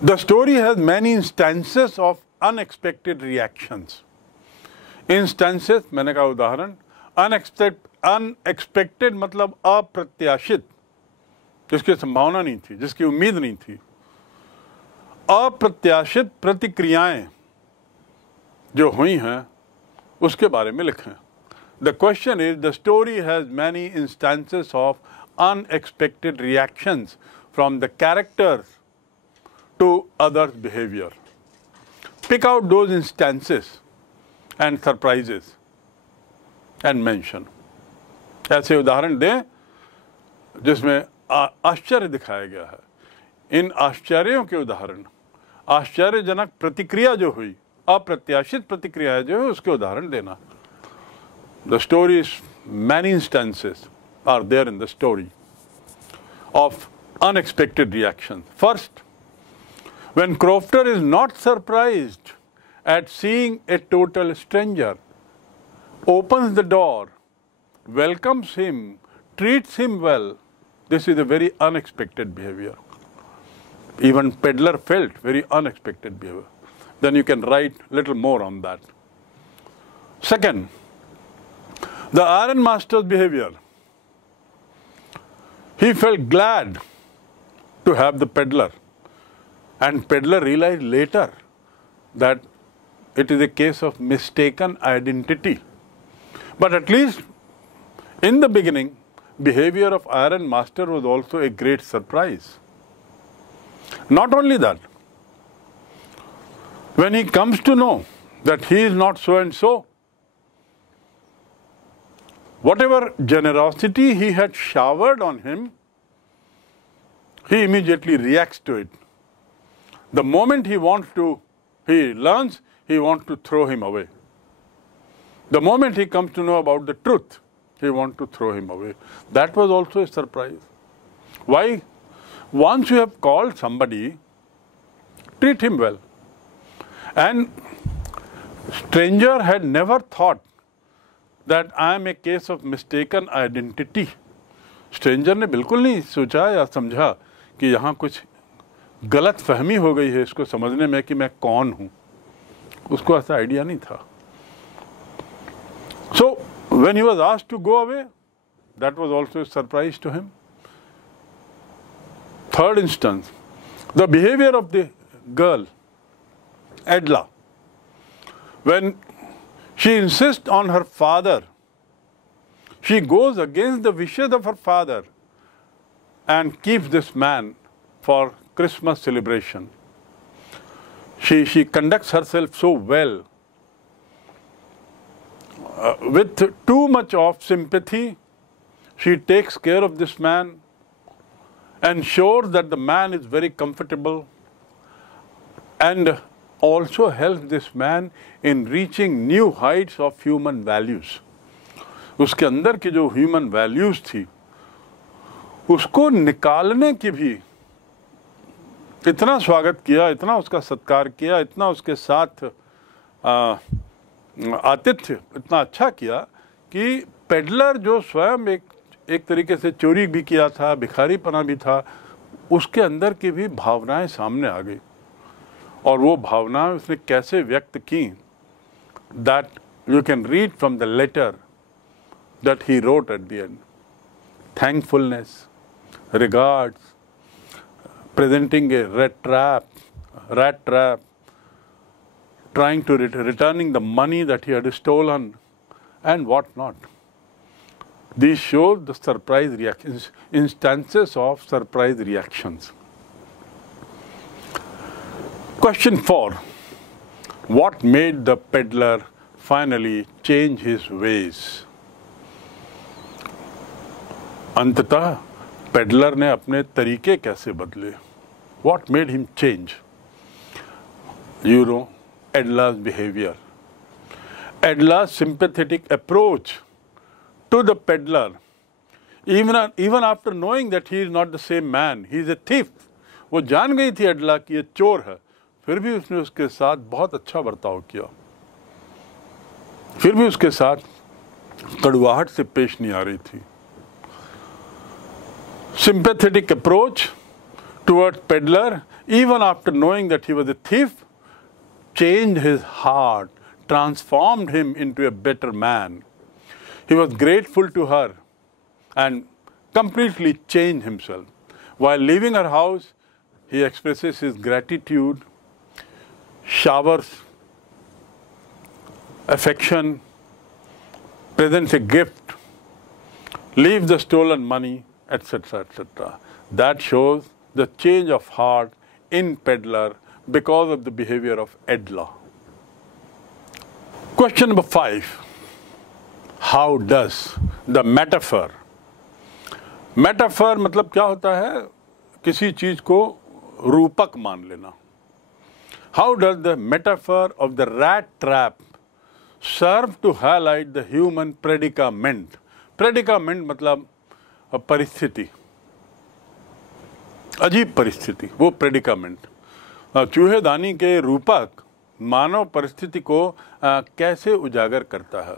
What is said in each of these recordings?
The story has many instances of unexpected reactions. Instances मैंने कहा उदाहरण, unexpected मतलब अप्रत्याशित, जिसकी संभावना नहीं थी, जिसकी उम्मीद नहीं थी. अप्रत्याशित प्रतिक्रियाएं जो हुई हैं उसके बारे में लिखें. The question is, the story has many instances of unexpected reactions from the characters to others' behavior. Pick out those instances and surprises and mention. ऐसे उदाहरण दें जिसमें आश्चर्य दिखाया गया है. इन आश्चर्यों के उदाहरण, आश्चर्यजनक प्रतिक्रिया जो हुई, अप्रत्याशित प्रतिक्रिया जो है उसके उदाहरण देना. The story's many instances are there in the story of unexpected reactions. First, when Crofter is not surprised at seeing a total stranger, opens the door, welcomes him, treats him well, this is a very unexpected behavior. Even peddler felt very unexpected behavior. Then you can write little more on that. Second, the iron master's behavior. He felt glad to have the peddler, and peddler realized later that it is a case of mistaken identity. But at least in the beginning, behavior of iron master was also a great surprise. Not only that, when he comes to know that he is not so and so, whatever generosity he had showered on him, he immediately reacts to it. The moment he learns, he wants to throw him away. The moment he comes to know about the truth, he wants to throw him away. That was also a surprise. Why? Once you have called somebody, treat him well. And stranger had never thought that I am a case of mistaken identity. Stranger ने बिल्कुल नहीं सोचा या समझा कि यहाँ कुछ गलत फहमी हो गई है इसको समझने में कि मैं कौन हूँ. उसको ऐसा आइडिया नहीं था. So when he was asked to go away, that was also a surprise to him. Third instance, the behavior of the girl, Edla, when she insists on her father, she goes against the wishes of her father and keeps this man for Christmas celebration. She conducts herself so well. With too much of sympathy, she takes care of this man, ensures that the man is very comfortable, and also helps this man in reaching new heights of human values. उसके अंदर की जो human values थी, उसको निकालने की भी इतना स्वागत किया, इतना उसका सत्कार किया, इतना उसके साथ आतिथ्य इतना अच्छा किया कि पेडलर जो स्वयं एक तरीके से चोरी भी किया था, भिखारीपना भी था, उसके अंदर की भी भावनाएं सामने आ गई. और वो भावनाएं उसने कैसे व्यक्त की, that you can read from the letter that he wrote at the end. Thankfulness, regards, presenting a rat trap, trying to returning the money that he had stolen, and what not. These show the surprise reactions, instances of surprise reactions. Question 4. What made the peddler finally change his ways? अंततः peddler ने अपने तरीके कैसे बदले? What made him change? You know, Edla's behavior. Edla's sympathetic approach to the peddler, even after knowing that he is not the same man, he is a thief. वो जान गई थी एडला कि ये चोर है, फिर भी उसने उसके साथ बहुत अच्छा बर्ताव किया. फिर भी उसके साथ कड़वाहट से पेश नहीं आ रही थी. Sympathetic approach towards peddler, even after knowing that he was a thief, changed his heart, transformed him into a better man. He was grateful to her and completely changed himself. While leaving her house, he expresses his gratitude, showers affection, presents a gift, leaves the stolen money, etc., etc. That shows the change of heart in peddler because of the behavior of Edla. Question number 5. How does the metaphor मतलब क्या होता है? किसी चीज को रूपक मान लेना. How does the metaphor of the rat trap serve to highlight the human predicament? Predicament मतलब परिस्थिति, अजीब परिस्थिति, वो predicament. चूहेदानी के रूपक मानव परिस्थिति को कैसे उजागर करता है?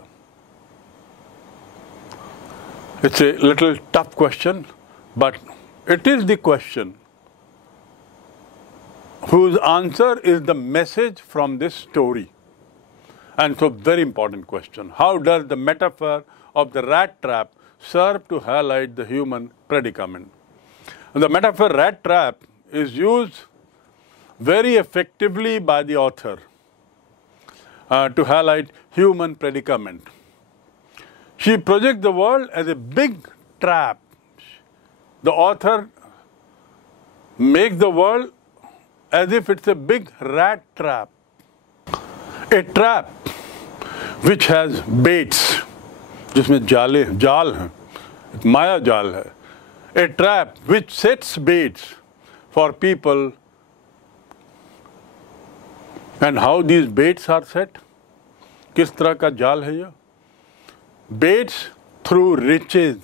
It's a little tough question, but it is the question whose answer is the message from this story. And so, very important question. How does the metaphor of the rat trap serve to highlight the human predicament? The metaphor rat trap is used very effectively by the author to highlight human predicament. She projects the world as a big trap. The author makes the world as if it's a big rat trap. A trap which has baits, जिसमें जाल हैं, माया जाल है. A trap which sets baits for people. And how these baits are set? किस तरह का जाल है ये? Baits through riches,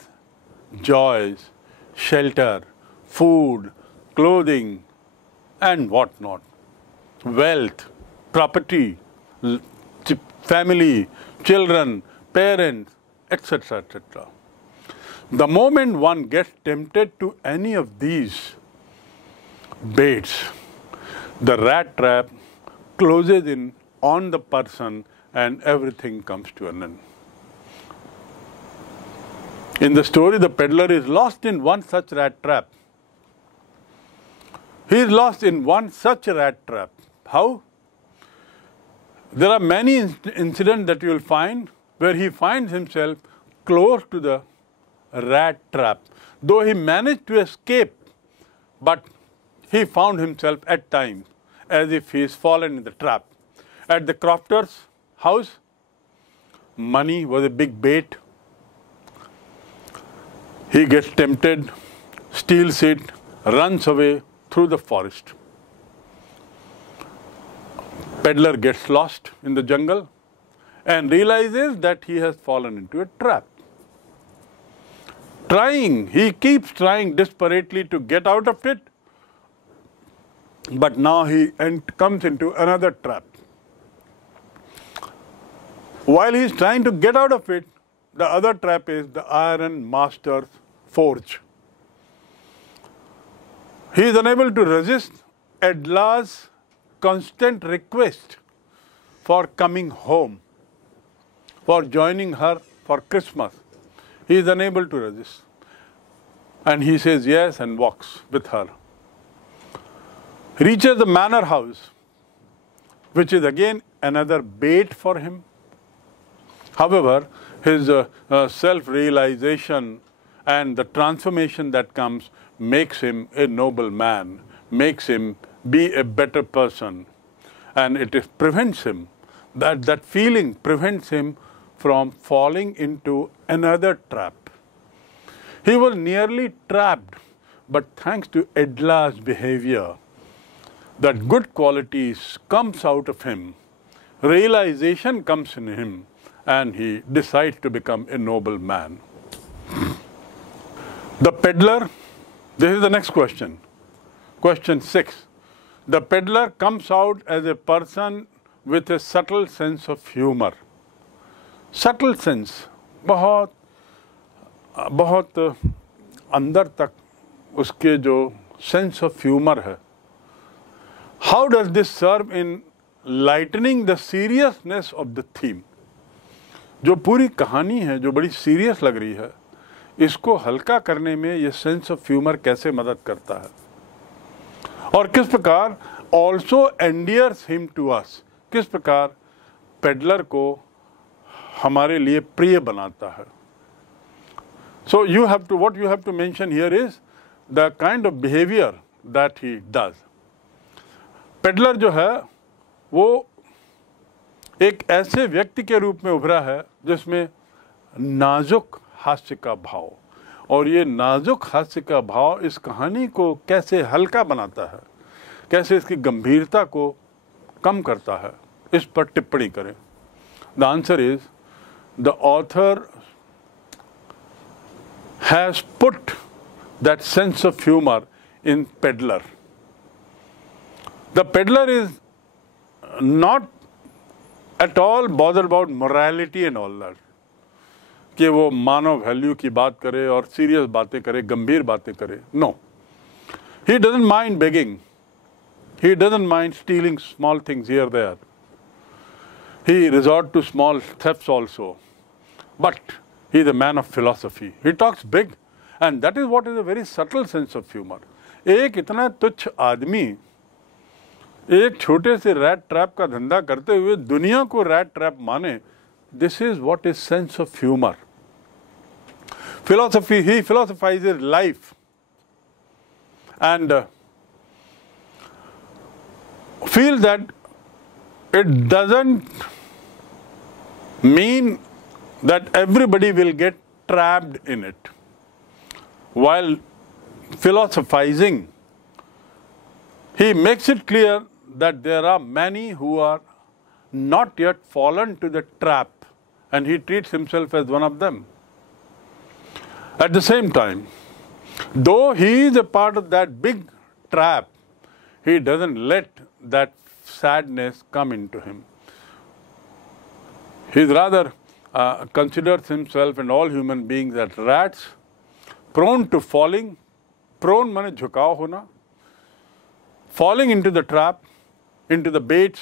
joys, shelter, food, clothing, and whatnot. Wealth, property, family, children, parents, etc., etc. The moment one gets tempted to any of these baits, the rat trap closes in on the person and everything comes to an end. In the story, the peddler is lost in one such rat trap. He is lost in one such rat trap. How? There are many incidents that you will find where he finds himself close to the rat trap. Though he managed to escape, but he found himself at times as if he is fallen in the trap. At the crofter's house, money was a big bait. He gets tempted, steals it, runs away through the forest. Peddler gets lost in the jungle and realizes that he has fallen into a trap. He keeps trying desperately to get out of it, but now he comes into another trap. While he is trying to get out of it, the other trap is the iron master's forge. He is unable to resist Edla's constant request for coming home, for joining her for Christmas. He is unable to resist. And he says yes and walks with her. Reaches the manor house, which is again another bait for him. However, his self-realization and the transformation that comes makes him a noble man, makes him be a better person, and prevents him, that feeling prevents him from falling into another trap. He was nearly trapped, but thanks to Edla's behavior, that good qualities comes out of him, realization comes in him, and he decides to become a noble man. The peddler, this is the next question. Question 6. The peddler comes out as a person with a subtle sense of humor. Subtle sense, बहुत अंदर तक उसके जो sense of humour है, how does this serve in lightening the seriousness of the theme? जो पूरी कहानी है, जो बड़ी सीरियस लग रही है, इसको हल्का करने में ये सेंस ऑफ ह्यूमर कैसे मदद करता है, और किस प्रकार also endears him to us, किस प्रकार पेडलर को हमारे लिए प्रिय बनाता है. So you have to, what you have to mention here is the kind of behaviour that he does. Peddler जो है वो एक ऐसे व्यक्ति के रूप में उभरा है जिसमें नाजुक हास्य का भाव, और ये नाजुक हास्य का भाव इस कहानी को कैसे हल्का बनाता है, कैसे इसकी गंभीरता को कम करता है, इस पर टिप्पणी करें. The answer is the author has put that sense of humour in peddler. The peddler is not at all bothered about morality and all that, कि वो मानव वैल्यू की बात करे और सीरियस बातें करे, गंभीर बातें करे. No, he doesn't mind begging, he doesn't mind stealing small things here there, he resort to small thefts also, but he is a man of philosophy. He talks big, and that is what is a very subtle sense of humor. एक इतना तुच्छ आदमी एक छोटे से rat trap का धंधा करते हुए दुनिया को रैट ट्रैप माने, this is what is sense of humour. Philosophy, he philosophizes life and feel that it doesn't mean that everybody will get trapped in it. While philosophizing, he makes it clear that there are many who are not yet fallen to the trap, and he treats himself as one of them. At the same time, though he is a part of that big trap, he doesn't let that sadness come into him. He rather considers himself and all human beings as rats, prone to falling, prone माने झुकाव होना, falling into the trap, into the baits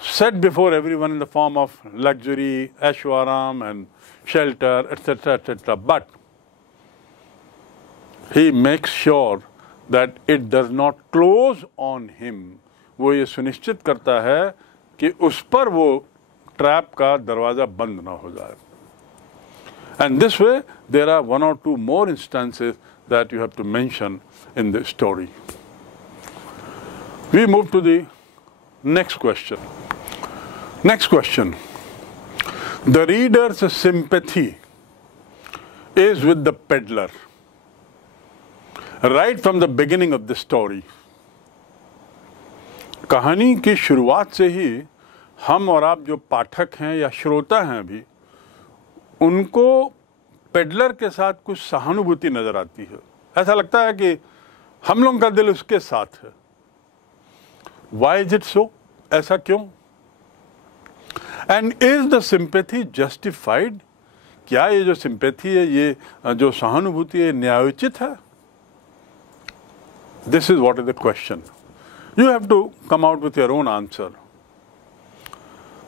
set before everyone in the form of luxury, aishwaram and shelter, etc., etc. But he makes sure that it does not close on him. वो ये सुनिश्चित करता है कि उस पर वो trap का दरवाजा बंद ना हो जाए. And this way, there are one or two more instances that you have to mention in the story. We move to the next question. Next question. The reader's sympathy is with the peddler right from the beginning of the story. कहानी की शुरुआत से ही हम और आप जो पाठक हैं या श्रोता हैं अभी, उनको पेडलर के साथ कुछ सहानुभूति नजर आती है. ऐसा लगता है कि हम लोगों का दिल उसके साथ है. Why is it so? ऐसा क्यों? And is the sympathy justified? क्या ये जो sympathy है, ये जो सहानुभूति है, न्यायोचित है? This is what is the question. You have to come out with your own answer.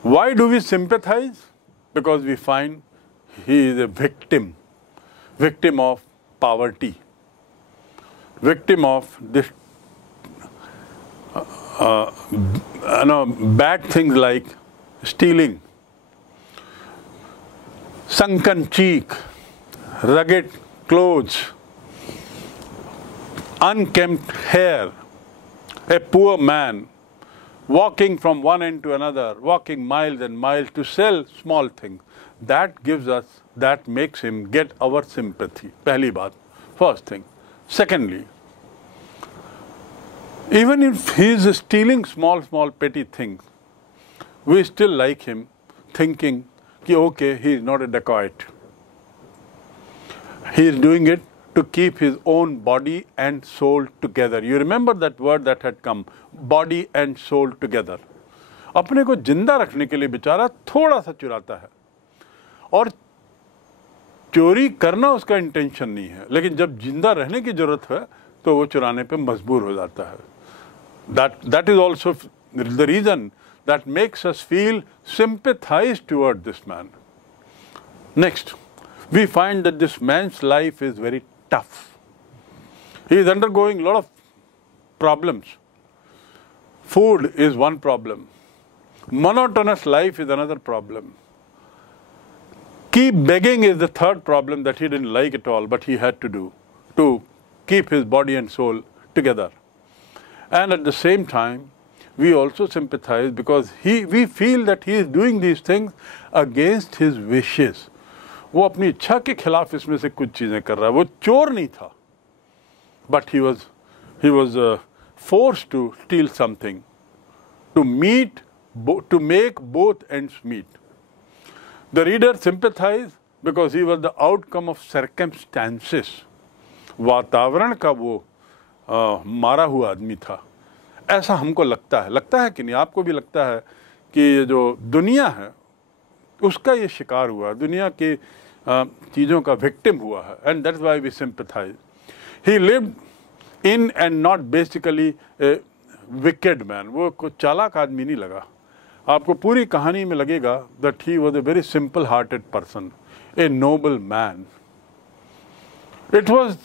Why do we sympathize? Because we find he is a victim of poverty, victim of this bad things like stealing, sunken cheek, rugged clothes, unkempt hair, a poor man walking from one end to another, walking miles and miles to sell small things. That makes him get our sympathy. Pehli baat, first thing. Secondly, even if he is stealing small petty things, we still like him, thinking, okay, he is not a dacoit. He is doing it to keep his own body and soul together. You remember that word that had come, body and soul together. अपने को जिंदा रखने के लिए बेचारा थोड़ा सा चुराता है, और चोरी करना उसका इंटेंशन नहीं है, लेकिन जब जिंदा रहने की जरूरत है तो वो चुराने पे मजबूर हो जाता है. That is also the reason that makes us feel sympathized toward this man. Next, we find that this man's life is very tough. He is undergoing a lot of problems. Food is one problem. Monotonous life is another problem. Keep begging is the third problem that he didn't like at all, but he had to do to keep his body and soul together. And at the same time, we also sympathize because we feel that he is doing these things against his wishes. वो अपनी इच्छा के खिलाफ इसमें से कुछ चीजें कर रहा है. वो चोर नहीं था, but he was forced to steal something to make both ends meet. The reader sympathized because he was the outcome of circumstances. वातावरण का वो मारा हुआ आदमी था, ऐसा हमको लगता है कि नहीं? आपको भी लगता है कि ये जो दुनिया है उसका ये शिकार हुआ, दुनिया की चीज़ों का विक्टिम हुआ है. And that's why we sympathise. He lived in and not basically a wicked man. वो कोई चालाक आदमी नहीं लगा. आपको पूरी कहानी में लगेगा that he was a very simple hearted person, a noble man. It was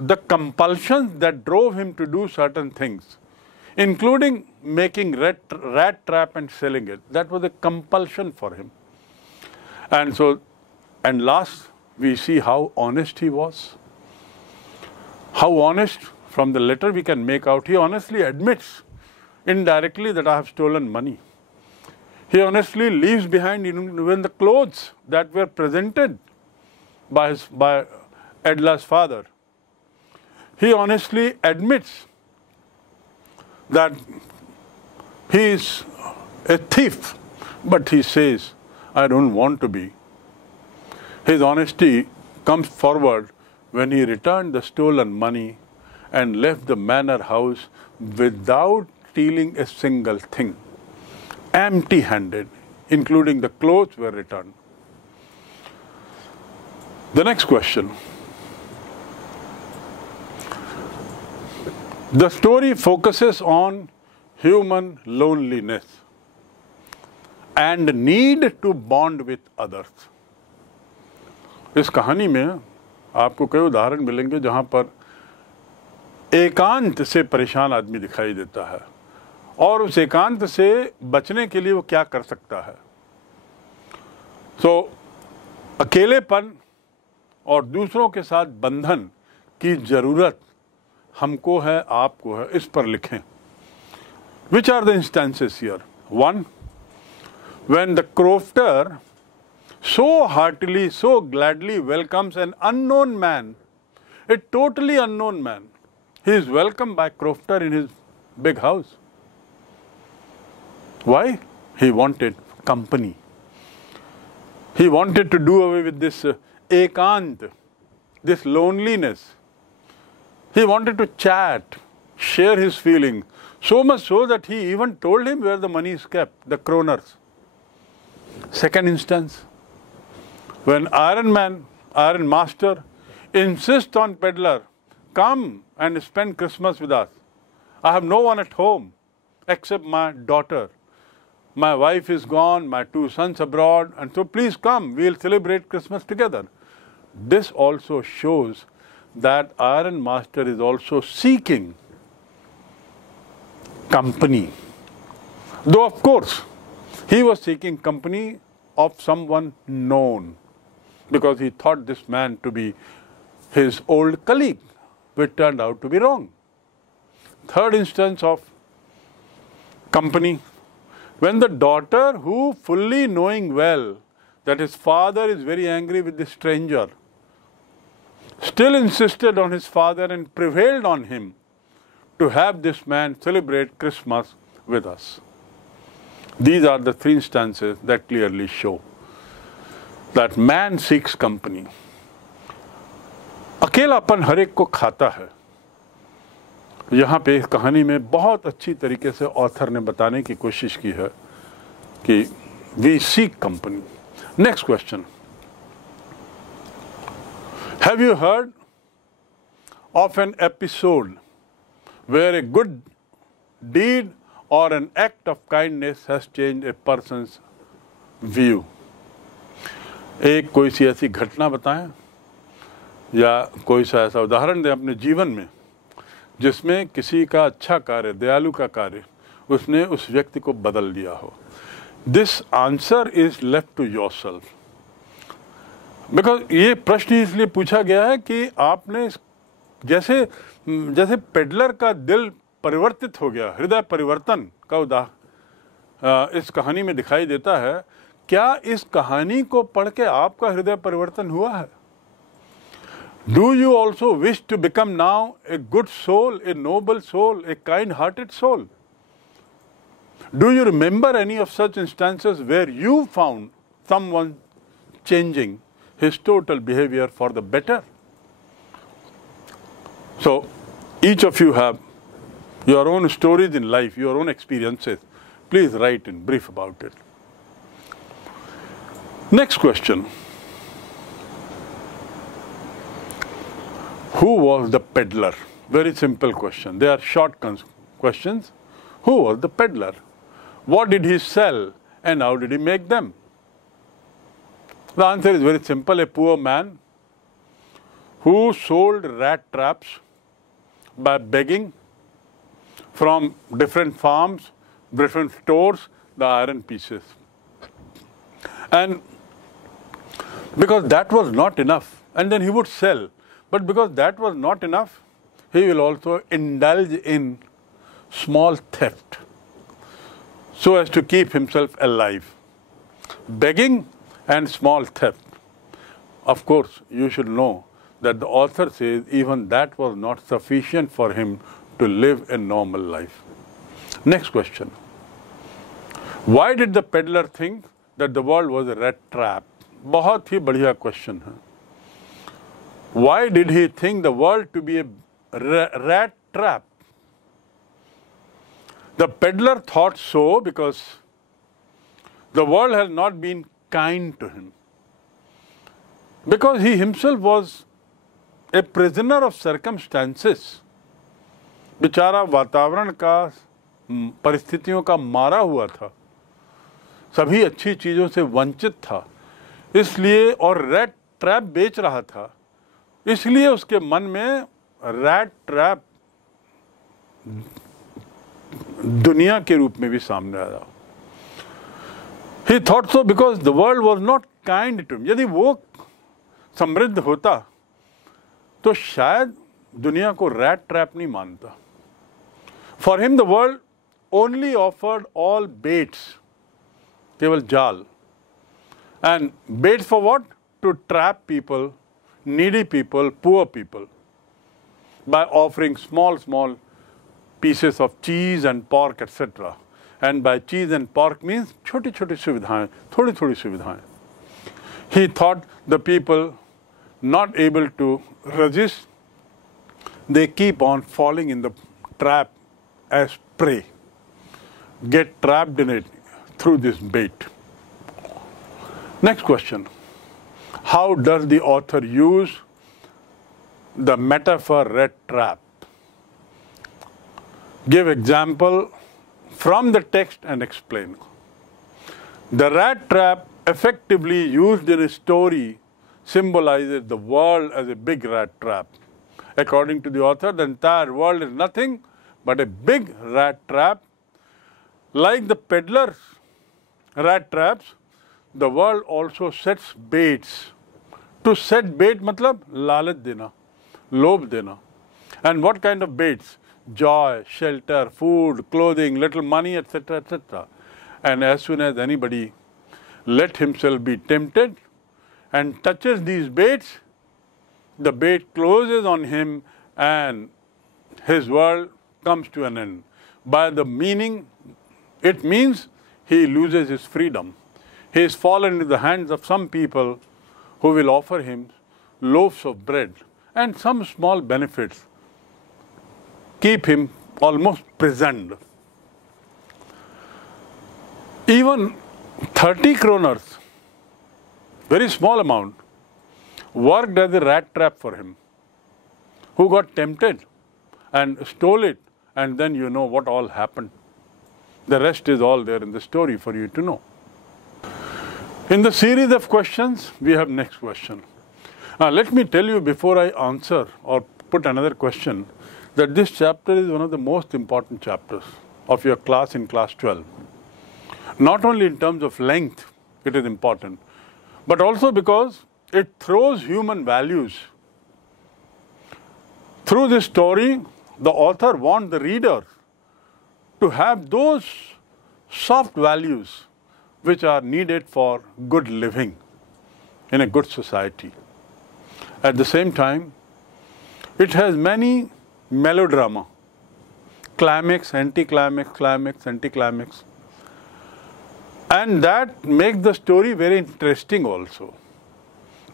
the compulsions that drove him to do certain things, including making rat trap and selling it. That was a compulsion for him. And last, we see how honest he was. How honest, from the letter we can make out, he honestly admits indirectly that I have stolen money. He honestly leaves behind even the clothes that were presented by Edla's father. He honestly admits that he is a thief, but he says, I don't want to be. His honesty comes forward when he returned the stolen money and left the manor house without stealing a single thing. Empty-handed, including the clothes were returned. The next question. The story focuses on human loneliness and need to bond with others. इस कहानी में आपको कई उदाहरण मिलेंगे जहाँ पर एकांत से परेशान आदमी दिखाई देता है और उस एकांत से बचने के लिए वो क्या कर सकता है. अकेलेपन और दूसरों के साथ बंधन की जरूरत हमको है, आपको है, इस पर लिखें. Which are the instances here? One, when the crofter so heartily, so gladly welcomes an unknown man, a totally unknown man. He is welcomed by crofter in his big house. Why? He wanted company. He wanted to do away with this ekant, this loneliness. He wanted to chat, share his feelings, so much so that he even told him where the money is kept, the kroners. Second instance, when Iron Master insists on peddler, come and spend Christmas with us. I have no one at home except my daughter. My wife is gone, my 2 sons abroad, and so please come, we'll celebrate Christmas together. This also shows that Iron Master is also seeking company. Though of course, he was seeking company of someone known because he thought this man to be his old colleague, which turned out to be wrong. Third instance of company, when the daughter, who fully knowing well that his father is very angry with this stranger, still insisted on his father and prevailed on him to have this man celebrate Christmas with us. These are the 3 instances that clearly show that man seeks company. अकेलापन हर एक को खाता है. यहाँ पे इस कहानी में बहुत अच्छी तरीके से ऑथर ने बताने की कोशिश की है कि we seek company. Next question. Have you heard of an episode where a good deed or an act of kindness has changed a person's view. एक कोई सी ऐसी घटना बताएं या कोई सा ऐसा उदाहरण दें अपने जीवन में जिसमें किसी का अच्छा कार्य, दयालु का कार्य उसने उस व्यक्ति को बदल दिया हो. This answer is left to yourself. Because ये प्रश्न इसलिए पूछा गया है कि आपने जैसे पेडलर का दिल परिवर्तित हो गया, हृदय परिवर्तन का इस कहानी में दिखाई देता है. क्या इस कहानी को पढ़ के आपका हृदय परिवर्तन हुआ है? Do you also wish to become now a good soul, a noble soul, a kind-hearted soul? Do you remember any of such instances where you found someone changing his total behavior for the better? So, each of you have your own stories in life, your own experiences. Please write in brief about it. Next question. Who was the peddler? Very simple question. They are short questions. Who was the peddler? What did he sell and how did he make them? The answer is very simple. A poor man who sold rat traps by begging from different farms, different stores, the iron pieces. And because that was not enough, and then he would sell. But because that was not enough, he will also indulge in small theft so as to keep himself alive. Begging and small theft. Of course, you should know that the author says even that was not sufficient for him to live a normal life. Next question. Why did the peddler think that the world was a rat trap? बहुत ही बढ़िया question है. Why did he think the world to be a rat trap? The peddler thought so because the world has not been kind to him. Because he himself was a prisoner of circumstances. बेचारा वातावरण का, परिस्थितियों का मारा हुआ था. सभी अच्छी चीज़ों से वंचित था. इसलिए और रैट ट्रैप बेच रहा था. इसलिए उसके मन में रैट ट्रैप दुनिया के रूप में भी सामने आया. He thought so because the world was not kind to him. यदि वो समृद्ध होता तो शायद दुनिया को रैट ट्रैप नहीं मानता. For him the world only offered all baits, केवल जाल. And baits for what? To trap people, needy people, poor people, by offering small pieces of cheese and pork, etc. And by cheese and pork means छोटी-छोटी सुविधाएं, थोड़ी-थोड़ी सुविधाएं. He thought the people not able to resist, they keep on falling in the trap as prey, get trapped in it through this bait. Next question. How does the author use the metaphor rat trap? Give example from the text and explain. The rat trap, effectively used in a story, symbolizes the world as a big rat trap. According to the author, the entire world is nothing but a big rat trap. Like the peddler's rat traps, the world also sets baits. To set bait matlab लालच देना, लोभ देना. And what kind of baits? Joy, shelter, food, clothing, little money, etc., etc. And as soon as anybody let himself be tempted and touches these baits, the bait closes on him and his world comes to an end. By the meaning, it means he loses his freedom. He is fallen into the hands of some people who will offer him loaves of bread and some small benefits, keep him almost prisoned. Even 30 kroners, very small amount, worked as a rat trap for him, who got tempted and stole it and then you know what all happened. The rest is all there in the story for you to know. In the series of questions, we have next question. Let me tell you before I answer or put another question that this chapter is one of the most important chapters of your class in class 12. Not only in terms of length, it is important, but also because it throws human values. Through this story, the author wants the reader to have those soft values which are needed for good living in a good society. At the same time, it has many melodrama, climax, anticlimax, climax, anticlimax, and that makes the story very interesting also.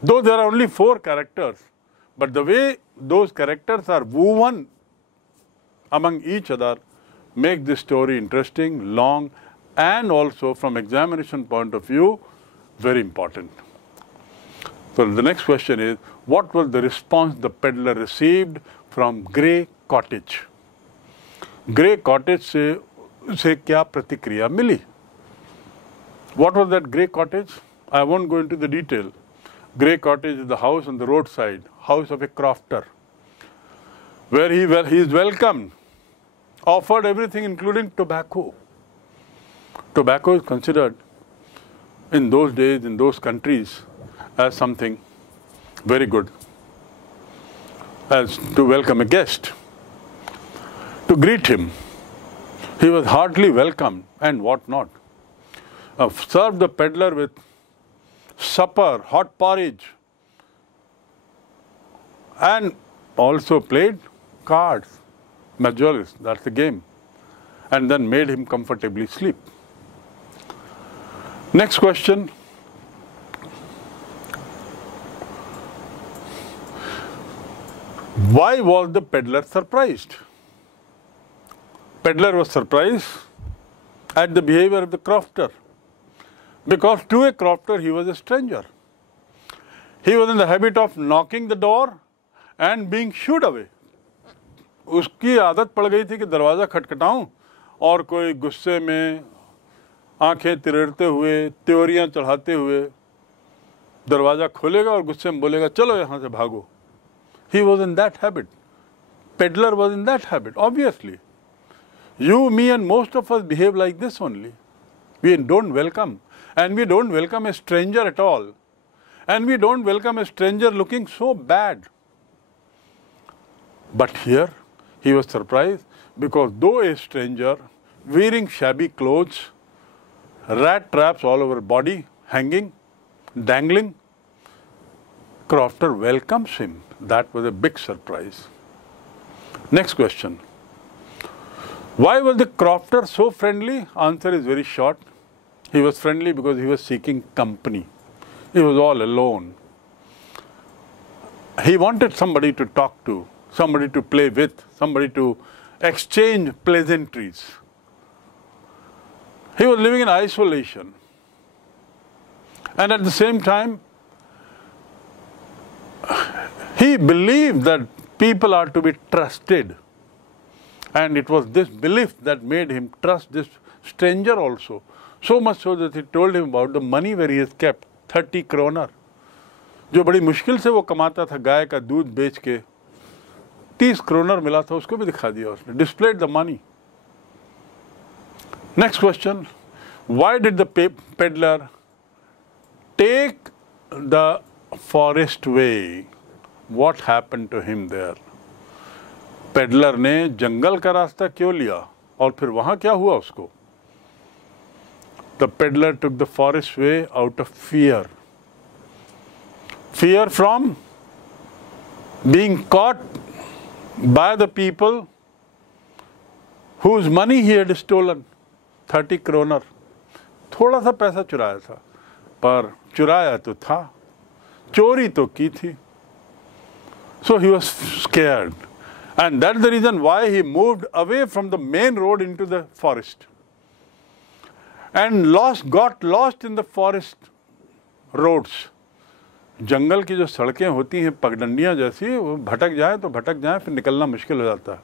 Though there are only 4 characters, but the way those characters are woven among each other make this story interesting, long, and also from examination point of view, very important. So the next question is, what was the response the peddler received from Grey Cottage? Grey Cottage से क्या प्रतिक्रिया मिली? What was that Grey Cottage? I won't go into the detail. Grey Cottage is the house on the roadside, house of a crofter, where he is welcomed, offered everything including tobacco. Tobacco is considered in those days, in those countries, as something very good, as to welcome a guest, to greet him. He was heartily welcomed and what not. Served the peddler with supper, hot porridge, and also played cards, majoris, that's the game, and then made him comfortably sleep. Next question. Why was the peddler surprised? Peddler was surprised at the behavior of the crofter, because to a crofter he was a stranger. He was in the habit of knocking the door and being shooed away. उसकी आदत पड़ गई थी कि दरवाज़ा खटखटाऊं और कोई गुस्से में आंखें तिरड़ते हुए, त्योरियां चढ़ाते हुए दरवाज़ा खोलेगा और गुस्से में बोलेगा चलो यहाँ से भागो. He was in that habit. Peddler was in that habit, obviously. You, me and most of us behave like this only. We don't welcome. And we don't welcome a stranger at all. And we don't welcome a stranger looking so bad. But here, he was surprised because though a stranger, wearing shabby clothes, rat traps all over body, hanging, dangling, crofter welcomes him. That was a big surprise. Next question. Why was the crofter so friendly? Answer is very short. He was friendly because he was seeking company. He was all alone. He wanted somebody to talk to, somebody to play with, somebody to exchange pleasantries. He was living in isolation. And at the same time, he believed that people are to be trusted. And it was this belief that made him trust this stranger also. So much so that he told him about the money where he has kept, 30 kroner. जो बड़ी मुश्किल से वो कमाता था गाय का दूध बेच के, 30 kroner मिला था, उसको भी दिखा दिया उसने. Displayed the money. Next question. Why did the peddler take the forest way? What happened to him there? Peddler ने जंगल का रास्ता क्यों लिया और फिर वहां क्या हुआ उसको? The peddler took the forest way out of fear. Fear from being caught by the people whose money he had stolen, 30 kroner. थोड़ा सा पैसा चुराया था, पर चुराया तो था, चोरी तो की थी. So he was scared. And that's the reason why he moved away from the main road into the forest. And got lost in the forest roads. जंगल की जो सड़कें होती हैं पगडंडियां जैसी, वो भटक जाए तो भटक जाए, फिर निकलना मुश्किल हो जाता है.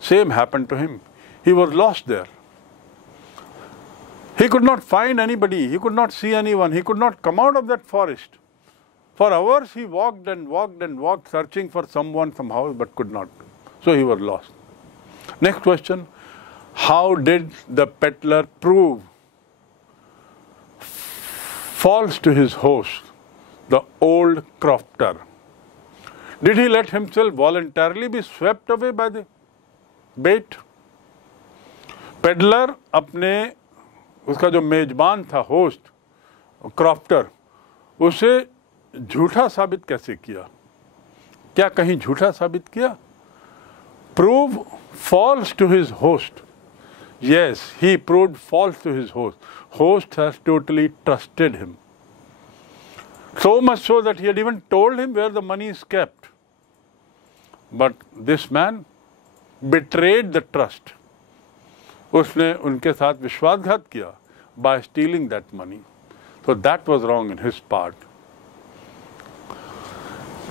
Same happened to him. He was lost there. He could not find anybody. He could not see anyone. He could not come out of that forest. For hours he walked and walked and walked, searching for someone, some house, but could not. So he was lost. Next question. How did the peddler prove false to his host, the old crofter? Did he let himself voluntarily be swept away by the bait? Peddler अपने उसका जो मेजबान था, host, crofter, उसे झूठा साबित कैसे किया? क्या कहीं झूठा साबित किया? Prove false to his host. Yes, he proved false to his host. Host has totally trusted him. So much so that he had even told him where the money is kept. But this man betrayed the trust. उसने उनके साथ विश्वासघात किया by stealing that money. So that was wrong in his part.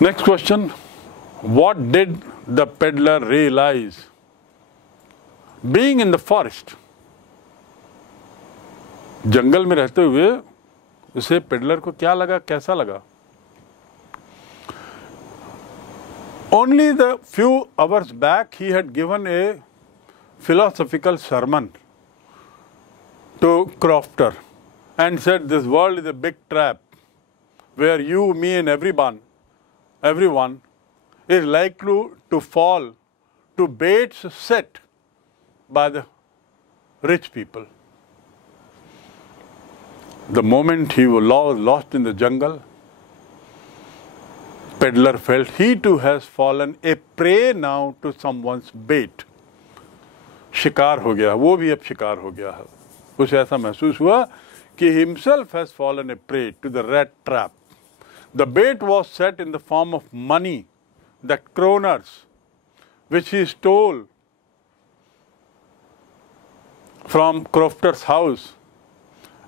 Next question. What did the peddler realize? Being in the forest, जंगल में रहते हुए उसे peddler को क्या लगा, कैसा लगा? Only the few hours back he had given a philosophical sermon to Crofter and said this world is a big trap where you, me and everyone is likely to fall to baits set by the rich people. The moment he was lost in the jungle, peddler felt he too has fallen a prey now to someone's bait. शिकार हो गया, वो भी अब शिकार हो गया है. उसे ऐसा महसूस हुआ कि himself has fallen a prey to the rat trap. The bait was set in the form of money, the kroners, which he stole from Crofter's house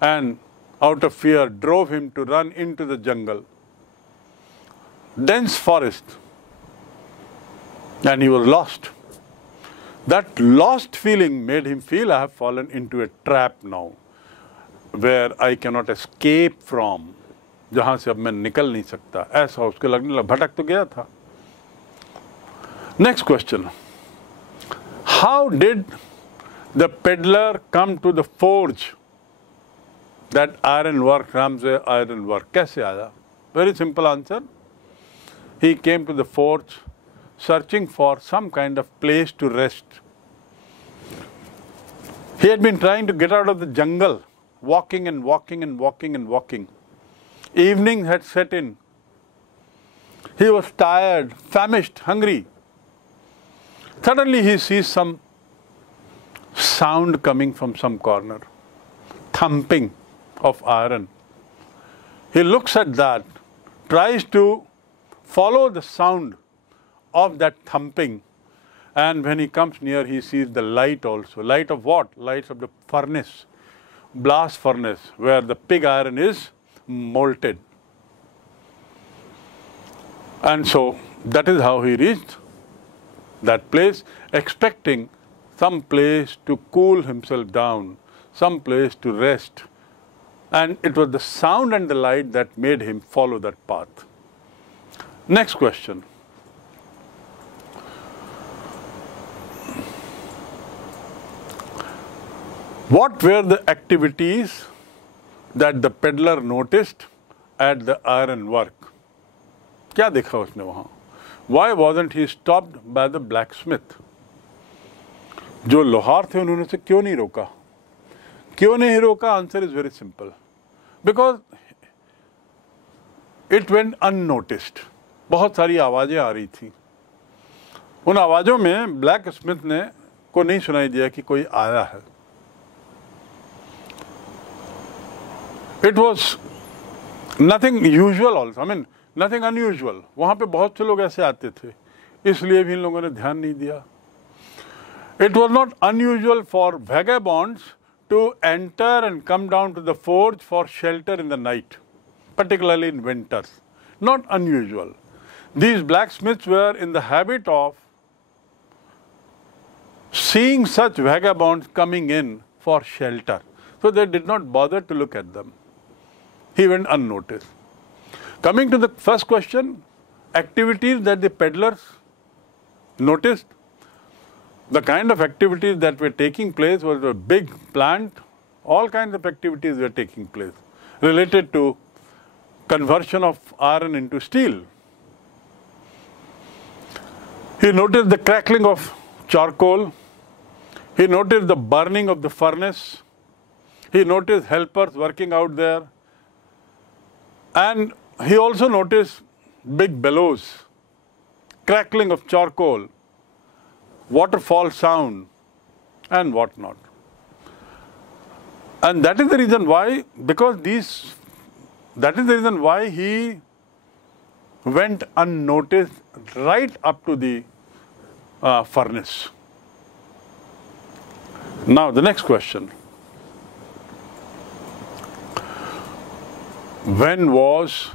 and out of fear drove him to run into the jungle. Dense forest, and he was lost. That lost feeling made him feel, I have fallen into a trap now, where I cannot escape from, जहाँ से अब मैं निकल नहीं सकता. ऐसा उसके लगने लगा, भटक तो गया था. Next question. How did the peddler come to the forge, that iron work, Ramsay iron work? कैसे आया? Very simple answer. He came to the forge searching for some kind of place to rest. He had been trying to get out of the jungle, walking and walking and walking and walking. Evening had set in. He was tired, famished, hungry. Suddenly he sees some sound coming from some corner, thumping of iron. He looks at that, tries to follow the sound of that thumping, and when he comes near he sees the light also. Light of what? Light of the furnace, blast furnace, where the pig iron is molted. And so that is how he reached that place, expecting some place to cool himself down, some place to rest. And it was the sound and the light that made him follow that path. Next question. What were the activities that the peddler noticed at the iron work? क्या देखा उसने वहाँ? Why wasn't he stopped by the blacksmith? जो लोहार थे उन्होंने उसे क्यों नहीं रोका? क्यों नहीं रोका? Answer is very simple. Because it went unnoticed. बहुत सारी आवाज़ें आ रही थी. उन आवाज़ों में ब्लैक स्मिथ ने को नहीं सुनाई दिया कि कोई आया है. It was nothing usual also. I mean, nothing unusual. वहाँ पे बहुत से लोग ऐसे आते थे, इसलिए भी इन लोगों ने ध्यान नहीं दिया. It was not unusual for vagabonds to enter and come down to the forge for shelter in the night, particularly in winters. Not unusual. These blacksmiths were in the habit of seeing such vagabonds coming in for shelter. So they did not bother to look at them. He went unnoticed. Coming to the first question, activities that the peddlers noticed. The kind of activities that were taking place was a big plant. All kinds of activities were taking place related to conversion of iron into steel. He noticed the crackling of charcoal. He noticed the burning of the furnace. He noticed helpers working out there. And he also noticed big bellows, crackling of charcoal, waterfall sound, and whatnot. And that is the reason why, that is the reason why he went unnoticed right up to the furnace. Now the next question. When was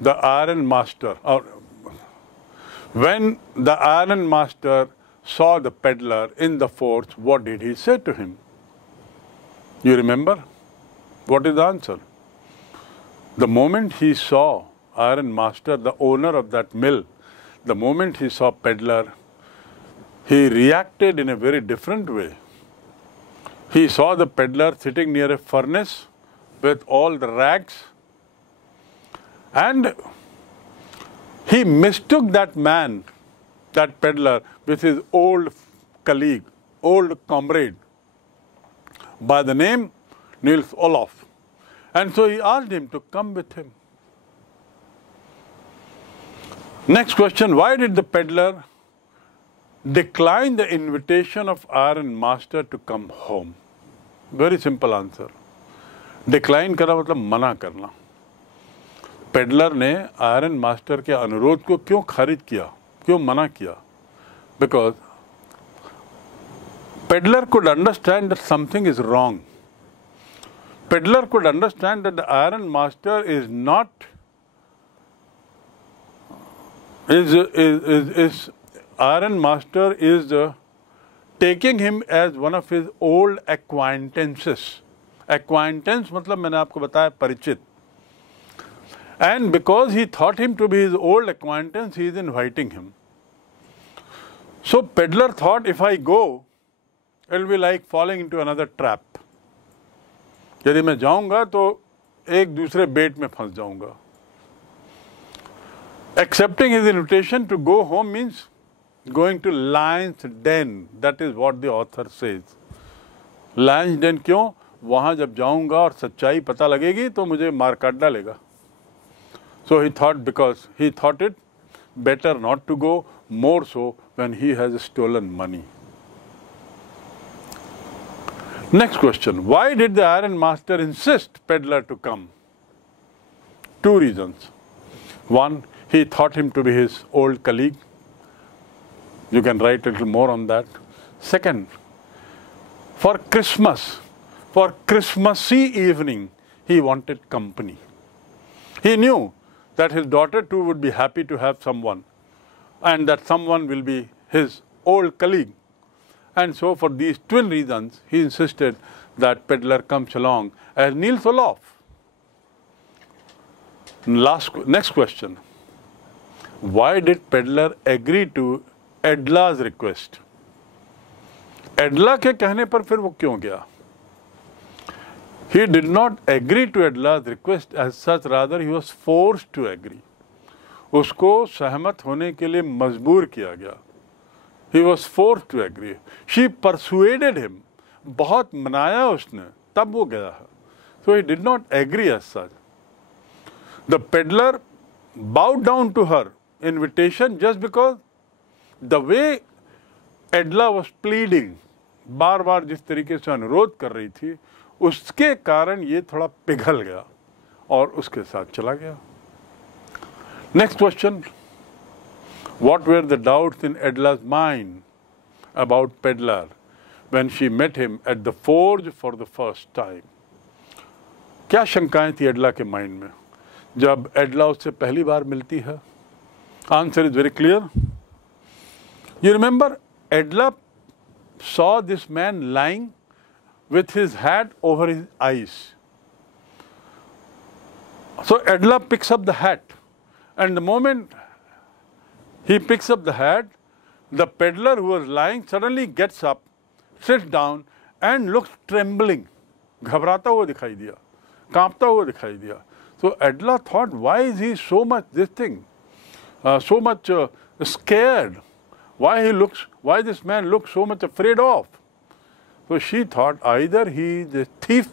the iron master, or when the iron master saw the peddler in the forge, what did he say to him? You remember? What is the answer? The moment he saw iron master, the owner of that mill, the moment he saw peddler, he reacted in a very different way. He saw the peddler sitting near a furnace with all the rags, and he mistook that man, that peddler, with his old colleague, old comrade, by the name Niels Olof. And so he asked him to come with him. Next question, why did the peddler decline the invitation of iron master to come home? Very simple answer. Decline करना मतलब मना करना. Peddler ने iron master के अनुरोध को क्यों खारिज किया, क्यों मना किया? Because peddler could understand that something is wrong. Peddler could understand that the iron master is not iron master is taking him as one of his old acquaintances. Acquaintance मतलब मैंने आपको बताया परिचित. And because he thought him to be his old acquaintance, he is inviting him. So peddler thought, if I go, it will be like falling into another trap. यदि मैं जाऊंगा तो एक दूसरे बेट में फंस जाऊंगा. Accepting his invitation to go home means going to lion's den. That is what the author says. Lion's den क्यों? वहाँ जब जाऊंगा और सच्चाई पता लगेगी तो मुझे मार काट डालेगा. So he thought, because he thought it better not to go, more so when he has stolen money. Next question. Why did the iron master insist peddler to come? Two reasons. One, he thought him to be his old colleague. You can write a little more on that. Second, for Christmas, for Christmassy evening, he wanted company. He knew that his daughter too would be happy to have someone, and that someone will be his old colleague. And so for these twin reasons, he insisted that peddler comes along as Niels Olof. Next question. Why did peddler agree to Edla's request? Edla के कहने पर फिर वो क्यों गया? He did not agree to Edla's request as such, rather he was forced to agree. उसको सहमत होने के लिए मजबूर किया गया. He was forced to agree. She persuaded him. बहुत मनाया उसने, तब वो गया है. So he did not agree as such. The peddler bowed down to her invitation just because the way Edla was pleading, बार बार जिस तरीके से अनुरोध कर रही थी, उसके कारण ये थोड़ा पिघल गया और उसके साथ चला गया. Next question. What were the doubts in Edla's mind about peddler when she met him at the forge for the first time? क्या शंकाएं थी एडला के माइंड में जब एडला उससे पहली बार मिलती है? Answer is very clear. You remember, Edla saw this man lying with his hat over his eyes. So Adela picks up the hat, and the moment he picks up the hat, the peddler who was lying suddenly gets up, sits down and looks trembling. घबराता हुआ दिखाई दिया, कांपता हुआ दिखाई दिया. So Adela thought, why is he so much so much scared? Why this man looks so much afraid of? So she thought either he is a thief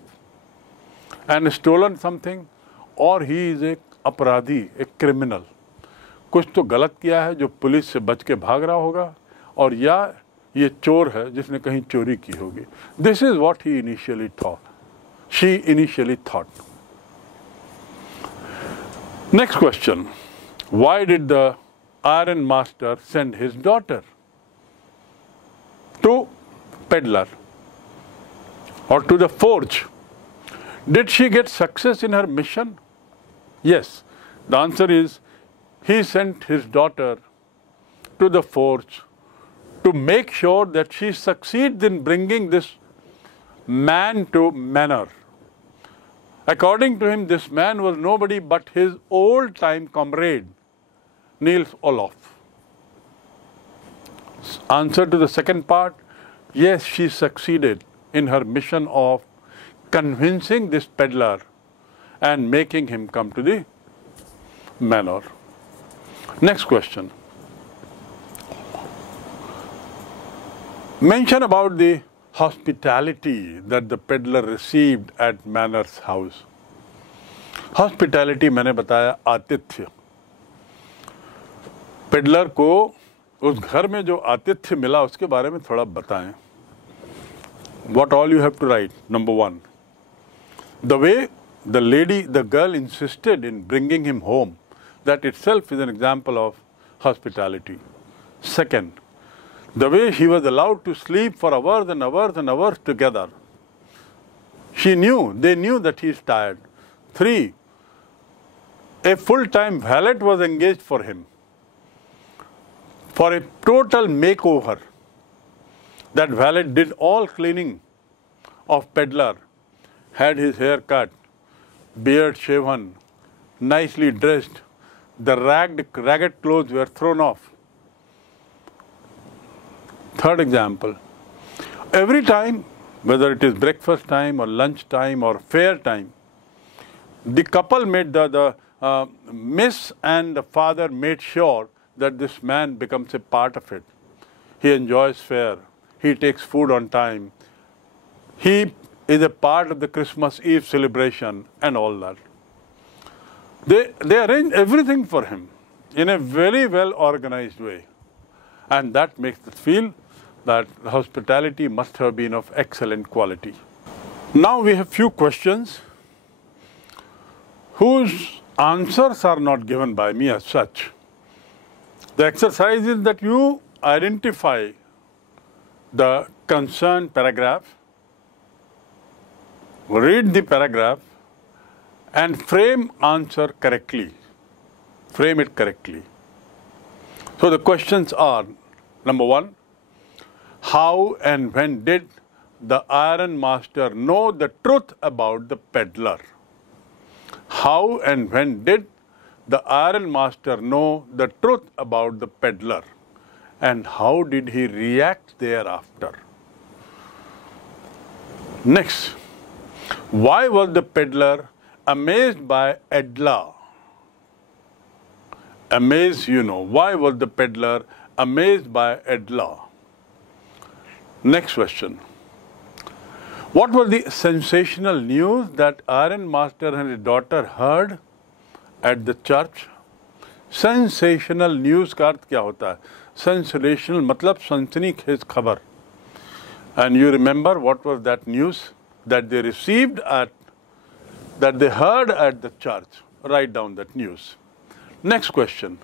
and stolen something, or he is a अपराधी, a criminal. कुछ तो गलत किया है जो police से बच के भाग रहा होगा, और या ये चोर है जिसने कहीं चोरी की होगी. This is what he initially thought. She initially thought. Next question. Why did the iron master send his daughter to peddler or to the forge? Did she get success in her mission? Yes. The answer is he sent his daughter to the forge to make sure that she succeeds in bringing this man to manor. According to him, this man was nobody but his old-time comrade, Niels Olof. Answer to the second part, yes, she succeeded in her mission of convincing this peddler and making him come to the manor. Next question. Mention about the hospitality that the peddler received at manor's house. Hospitality मैंने बताया आतिथ्य. Peddler को उस घर में जो आतिथ्य मिला उसके बारे में थोड़ा बताएं. What all you have to write. Number 1. The way the girl insisted in bringing him home, that itself is an example of hospitality. Second, the way he was allowed to sleep for hours and hours and hours together. They knew that he is tired. 3, a full-time valet was engaged for him for a total makeover. That valet did all cleaning of peddler, had his hair cut, beard shaven, nicely dressed. The ragged clothes were thrown off. Third example, every time, whether it is breakfast time or lunch time or fair time, the couple made the miss and the father made sure that this man becomes a part of it. He enjoys fare, he takes food on time, he is a part of the Christmas Eve celebration and all that. They arrange everything for him in a very well organized way, and that makes us feel that hospitality must have been of excellent quality. Now we have few questions whose answers are not given by me as such. The exercise is that you identify the concerned paragraph, read the paragraph and frame answer correctly. Frame it correctly. So the questions are, number 1, how and when did the iron master know the truth about the peddler? How and when did the iron master know the truth about the peddler? And how did he react thereafter? Next, why was the peddler amazed by Adela? Amazed, why was the peddler amazed by Adela? Next question. What was the sensational news that iron master and his daughter heard at the church? Sensational news का अर्थ क्या होता है? Sensational मतलब सनसनीखेज खबर. And you remember what was that news that they received that they heard at the church? Write down that news. Next question.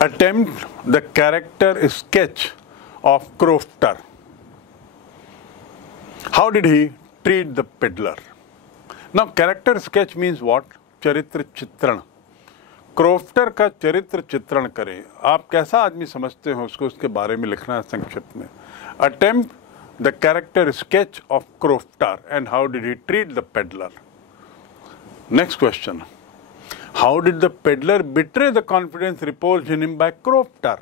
Attempt the character sketch of Crofter. How did he treat the peddler? Now character sketch means what? Charitra Chitran. Crofter का चरित्र चित्रण करें। आप कैसा आदमी समझते हो उसको, उसके बारे में लिखना है संक्षिप्त में। Attempt the character sketch of crofter and how did he treat the peddler. Next question, how did the peddler betray the confidence reposed in him by crofter.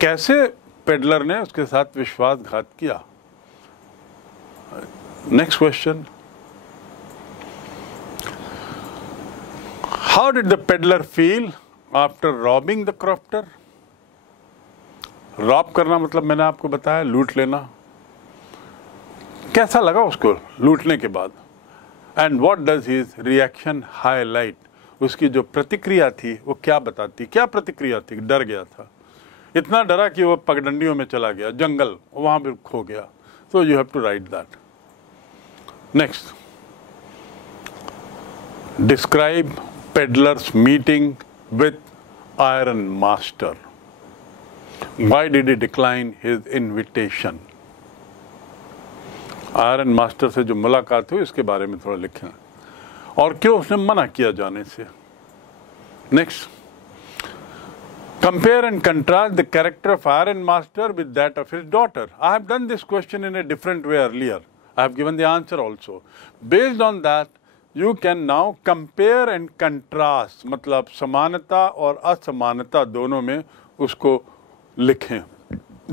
कैसे पेडलर ने उसके साथ विश्वासघात किया। Next question, how did the peddler feel after robbing the crofter? Rob करना मतलब मैंने आपको बताया लूट लेना। कैसा लगा उसको लूटने के बाद। And what does his reaction highlight, उसकी जो प्रतिक्रिया थी वो क्या बताती, क्या प्रतिक्रिया थी। डर गया था, इतना डरा कि वो पगडंडियों में चला गया, जंगल वहां भी खो गया। So you have to write that. Next, describe peddler's meeting with iron master. Why did he decline his invitation? Iron master से जो मुलाकात हुई इसके बारे में थोड़ा लिखें और क्यों उसने मना किया जाने से। Next, compare and contrast the character of iron master with that of his daughter. I have done this question in a different way earlier. I have given the answer also. Based on that, you can now compare and contrast, मतलब समानता और असमानता दोनों में उसको लिखें।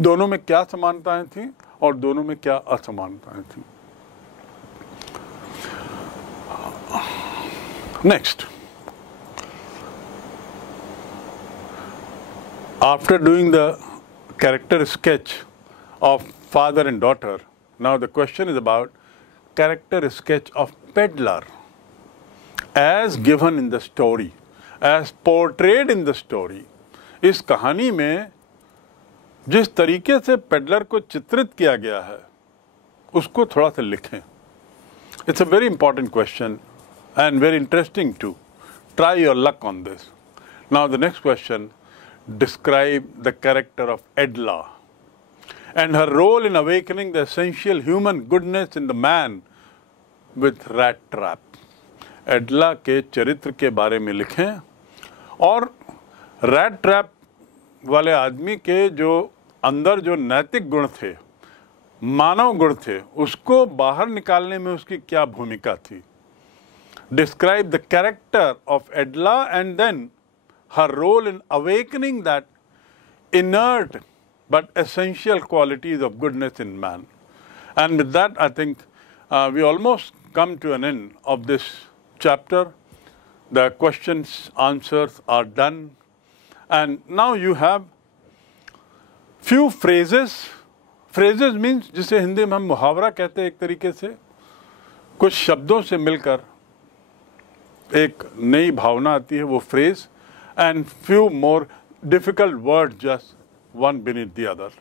दोनों में क्या समानताएं थी और दोनों में क्या असमानताएं थी। Next, after doing the character sketch of father and daughter, now the question is about character sketch of peddler. As given in the story, as portrayed in the story, इस कहानी में जिस तरीके से पेडलर को चित्रित किया गया है उसको थोड़ा सा लिखें। It's a very important question and very interesting too. Try your luck on this. Now the next question, describe the character of Edla and her role in awakening the essential human goodness in the man with RATTRAP. एडला के चरित्र के बारे में लिखें और rat trap वाले आदमी के जो अंदर जो नैतिक गुण थे, मानव गुण थे, उसको बाहर निकालने में उसकी क्या भूमिका थी। Describe the character of Edla and then her role in awakening that inert but essential qualities of goodness in man. And with that I think we almost come to an end of this chapter. The questions, answers are done, and now you have few phrases. Phrases means जिसे हिंदी में हम मुहावरा कहते हैं एक तरीके से, कुछ शब्दों से मिलकर एक नई भावना आती है वो phrase, and few more difficult words just one beneath the other.